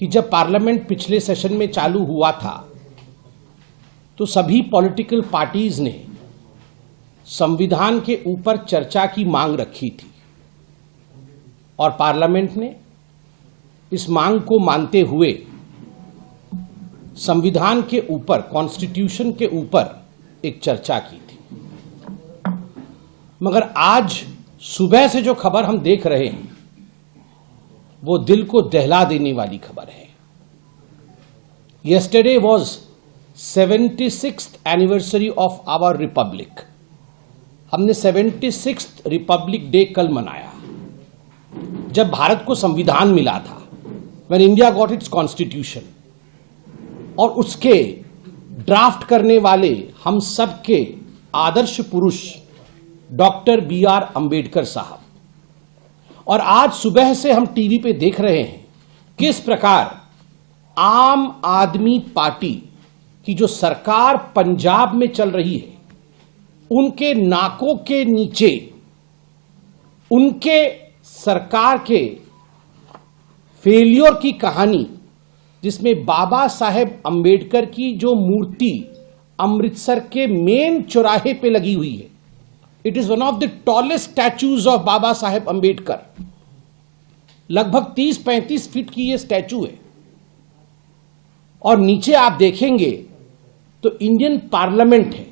कि जब पार्लियामेंट पिछले सेशन में चालू हुआ था तो सभी पॉलिटिकल पार्टीज ने संविधान के ऊपर चर्चा की मांग रखी थी और पार्लियामेंट ने इस मांग को मानते हुए संविधान के ऊपर, कॉन्स्टिट्यूशन के ऊपर एक चर्चा की थी। मगर आज सुबह से जो खबर हम देख रहे हैं वो दिल को दहला देने वाली खबर है। Yesterday was 76th anniversary of our republic। हमने 76th रिपब्लिक डे कल मनाया जब भारत को संविधान मिला था, when India got its constitution। और उसके ड्राफ्ट करने वाले हम सबके आदर्श पुरुष डॉक्टर BR अंबेडकर साहब। और आज सुबह से हम टीवी पे देख रहे हैं किस प्रकार आम आदमी पार्टी की जो सरकार पंजाब में चल रही है, उनके नाकों के नीचे उनके सरकार के फेलियर की कहानी, जिसमें बाबा साहेब अंबेडकर की जो मूर्ति अमृतसर के मेन चौराहे पे लगी हुई है, it is one of the tallest statues of Baba Saheb Ambedkar. लगभग 30-35 फीट की ये स्टैचू है। और नीचे आप देखेंगे तो इंडियन पार्लियामेंट है।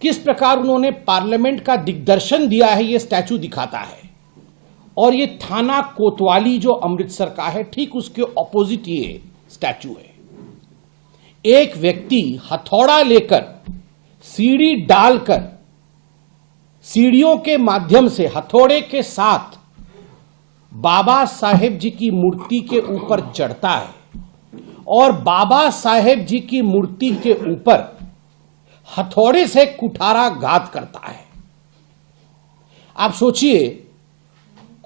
किस प्रकार उन्होंने पार्लियामेंट का दिग्दर्शन दिया है ये स्टैचू दिखाता है। और ये थाना कोतवाली जो अमृतसर का है, ठीक उसके ऑपोजिट ये स्टैचू है। एक व्यक्ति हथौड़ा लेकर सीढ़ी डालकर सीढ़ियों के माध्यम से हथौड़े के साथ बाबा साहेब जी की मूर्ति के ऊपर चढ़ता है और बाबा साहेब जी की मूर्ति के ऊपर हथौड़े से कुठाराघात करता है। आप सोचिए,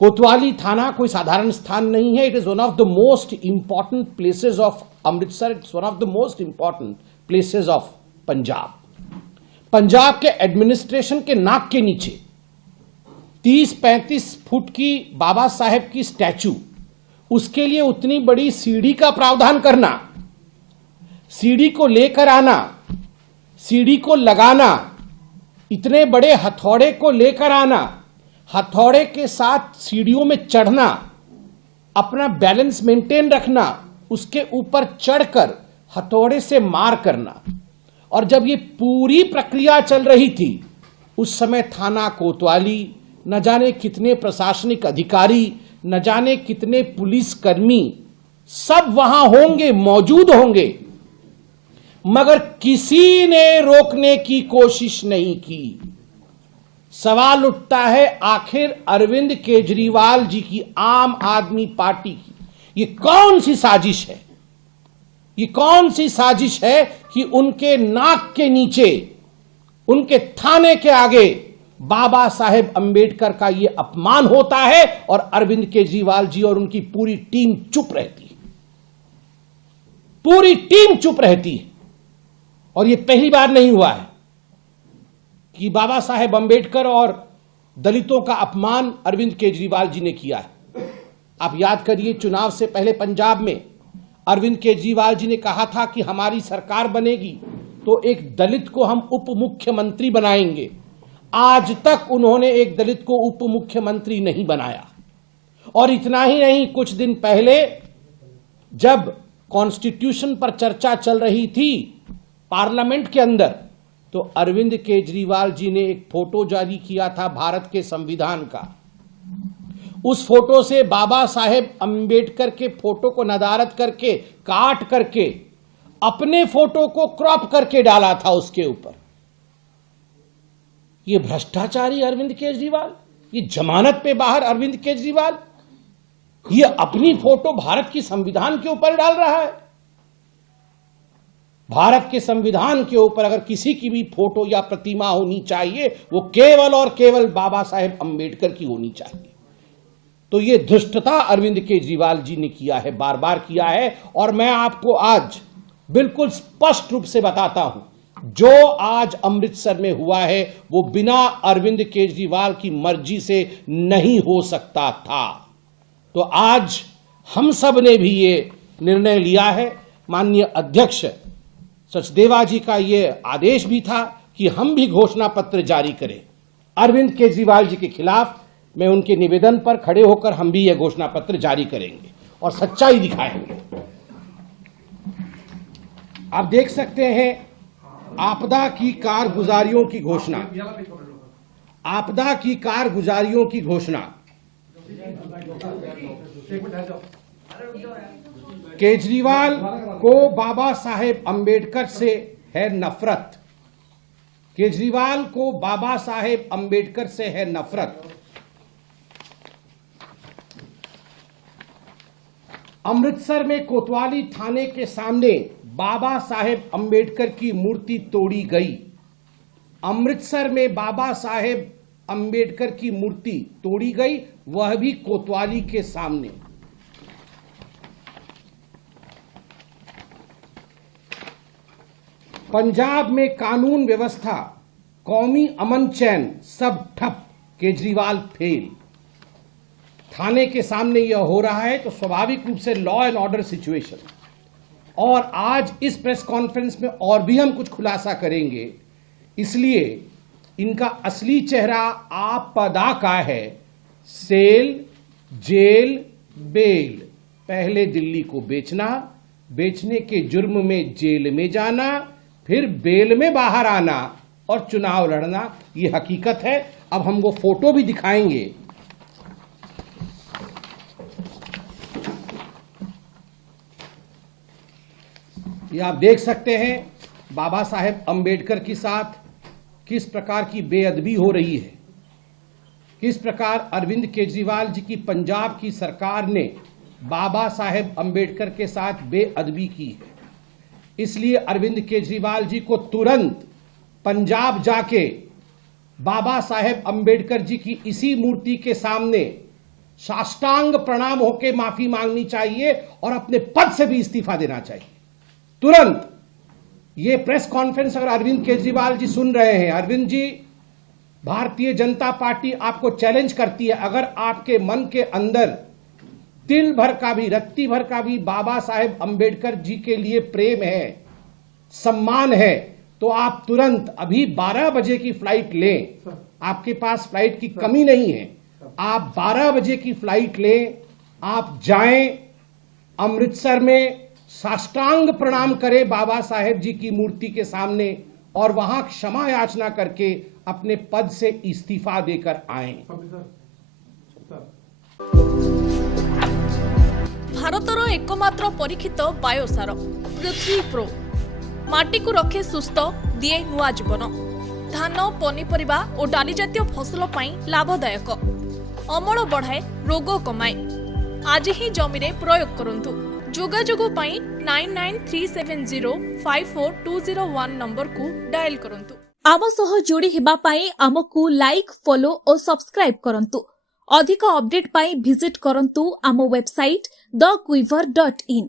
कोतवाली थाना कोई साधारण स्थान नहीं है। It is one of the most important places of Amritsar. It's one of the most important places of Punjab. Punjab के एडमिनिस्ट्रेशन के नाक के नीचे 30-35 फुट की बाबा साहेब की स्टैचू, उसके लिए उतनी बड़ी सीढ़ी का प्रावधान करना, सीढ़ी को लेकर आना, सीढ़ी को लगाना, इतने बड़े हथौड़े को लेकर आना, हथौड़े के साथ सीढ़ियों में चढ़ना, अपना बैलेंस मेंटेन रखना, उसके ऊपर चढ़कर हथौड़े से मार करना। और जब ये पूरी प्रक्रिया चल रही थी उस समय थाना कोतवाली, न जाने कितने प्रशासनिक अधिकारी, न जाने कितने पुलिसकर्मी सब वहां होंगे, मौजूद होंगे, मगर किसी ने रोकने की कोशिश नहीं की। सवाल उठता है, आखिर अरविंद केजरीवाल जी की आम आदमी पार्टी की ये कौन सी साजिश है? ये कौन सी साजिश है कि उनके नाक के नीचे, उनके थाने के आगे बाबा साहेब अंबेडकर का ये अपमान होता है और अरविंद केजरीवाल जी और उनकी पूरी टीम चुप रहती है। पूरी टीम चुप रहती है। और ये पहली बार नहीं हुआ है कि बाबा साहेब अंबेडकर और दलितों का अपमान अरविंद केजरीवाल जी ने किया है। आप याद करिए, चुनाव से पहले पंजाब में अरविंद केजरीवाल जी ने कहा था कि हमारी सरकार बनेगी तो एक दलित को हम उप मुख्यमंत्री बनाएंगे। आज तक उन्होंने एक दलित को उप मुख्यमंत्री नहीं बनाया। और इतना ही नहीं, कुछ दिन पहले जब कॉन्स्टिट्यूशन पर चर्चा चल रही थी पार्लियामेंट के अंदर, तो अरविंद केजरीवाल जी ने एक फोटो जारी किया था भारत के संविधान का। उस फोटो से बाबा साहेब अंबेडकर के फोटो को नदारद करके, काट करके, अपने फोटो को क्रॉप करके डाला था उसके ऊपर। ये भ्रष्टाचारी अरविंद केजरीवाल, ये जमानत पे बाहर अरविंद केजरीवाल, ये अपनी फोटो भारत की संविधान के ऊपर डाल रहा है। भारत के संविधान के ऊपर अगर किसी की भी फोटो या प्रतिमा होनी चाहिए, वो केवल और केवल बाबा साहेब अंबेडकर की होनी चाहिए। तो ये धृष्टता अरविंद केजरीवाल जी ने किया है, बार बार किया है। और मैं आपको आज बिल्कुल स्पष्ट रूप से बताता हूं, जो आज अमृतसर में हुआ है वो बिना अरविंद केजरीवाल की मर्जी से नहीं हो सकता था। तो आज हम सब ने भी ये निर्णय लिया है। माननीय अध्यक्ष सचदेवा जी का ये आदेश भी था कि हम भी घोषणा पत्र जारी करें। अरविंद केजरीवाल जी के खिलाफ मैं उनके निवेदन पर खड़े होकर हम भी यह घोषणा पत्र जारी करेंगे और सच्चाई दिखाएंगे। आप देख सकते हैं आपदा की कारगुजारियों की घोषणा, आपदा की कारगुजारियों की घोषणा। केजरीवाल को बाबा साहेब अंबेडकर से है नफरत, केजरीवाल को बाबा साहेब अंबेडकर से है नफरत। अमृतसर में कोतवाली थाने के सामने बाबा साहेब अंबेडकर की मूर्ति तोड़ी गई। अमृतसर में बाबा साहेब अंबेडकर की मूर्ति तोड़ी गई, वह भी कोतवाली के सामने। पंजाब में कानून व्यवस्था, कौमी अमन चैन सब ठप, केजरीवाल फेल। थाने के सामने यह हो रहा है तो स्वाभाविक रूप से लॉ एंड ऑर्डर सिचुएशन। और आज इस प्रेस कॉन्फ्रेंस में और भी हम कुछ खुलासा करेंगे, इसलिए इनका असली चेहरा आपदा का है। Cell, jail, bail. पहले दिल्ली को बेचना, बेचने के जुर्म में जेल में जाना, फिर बेल में बाहर आना और चुनाव लड़ना, ये हकीकत है। अब हम वो फोटो भी दिखाएंगे। ये आप देख सकते हैं बाबा साहेब अंबेडकर के साथ किस प्रकार की बेअदबी हो रही है, किस प्रकार अरविंद केजरीवाल जी की पंजाब की सरकार ने बाबा साहेब अंबेडकर के साथ बेअदबी की है। इसलिए अरविंद केजरीवाल जी को तुरंत पंजाब जाके बाबा साहेब अंबेडकर जी की इसी मूर्ति के सामने साष्टांग प्रणाम होकर माफी मांगनी चाहिए और अपने पद से भी इस्तीफा देना चाहिए तुरंत। ये प्रेस कॉन्फ्रेंस अगर अरविंद केजरीवाल जी सुन रहे हैं, अरविंद जी, भारतीय जनता पार्टी आपको चैलेंज करती है, अगर आपके मन के अंदर तिल भर का भी, रत्ती भर का भी बाबा साहेब अंबेडकर जी के लिए प्रेम है, सम्मान है, तो आप तुरंत अभी 12 बजे की फ्लाइट लें। आपके पास फ्लाइट की कमी नहीं है, आप 12 बजे की फ्लाइट लें, आप जाएं अमृतसर में, साष्टांग प्रणाम करें बाबा साहेब जी की मूर्ति के सामने और वहां क्षमा याचना करके अपने पद से इस्तीफा देकर आएं। भारतर एकमात्र परीक्षित बायोसार पृथ्वी प्रो माटी को रखे सुस्थ, दिए नुआ जीवन। धान, पनीपरिबा और डाली जातीय फसल पाई लाभदायक, अमल बढ़ाए, रोग कमाए। आज ही जमी रे प्रयोग करंतु। जोगाजोग पाई 9937054201 नंबर को डायल करंतु। आम सह जोड़ी हेबा पाई आमकु लाइक, फॉलो और सब्सक्राइब करंतु। अधिक अपडेट पाई विजिट करंतु आम वेबसाइट thequiver.in।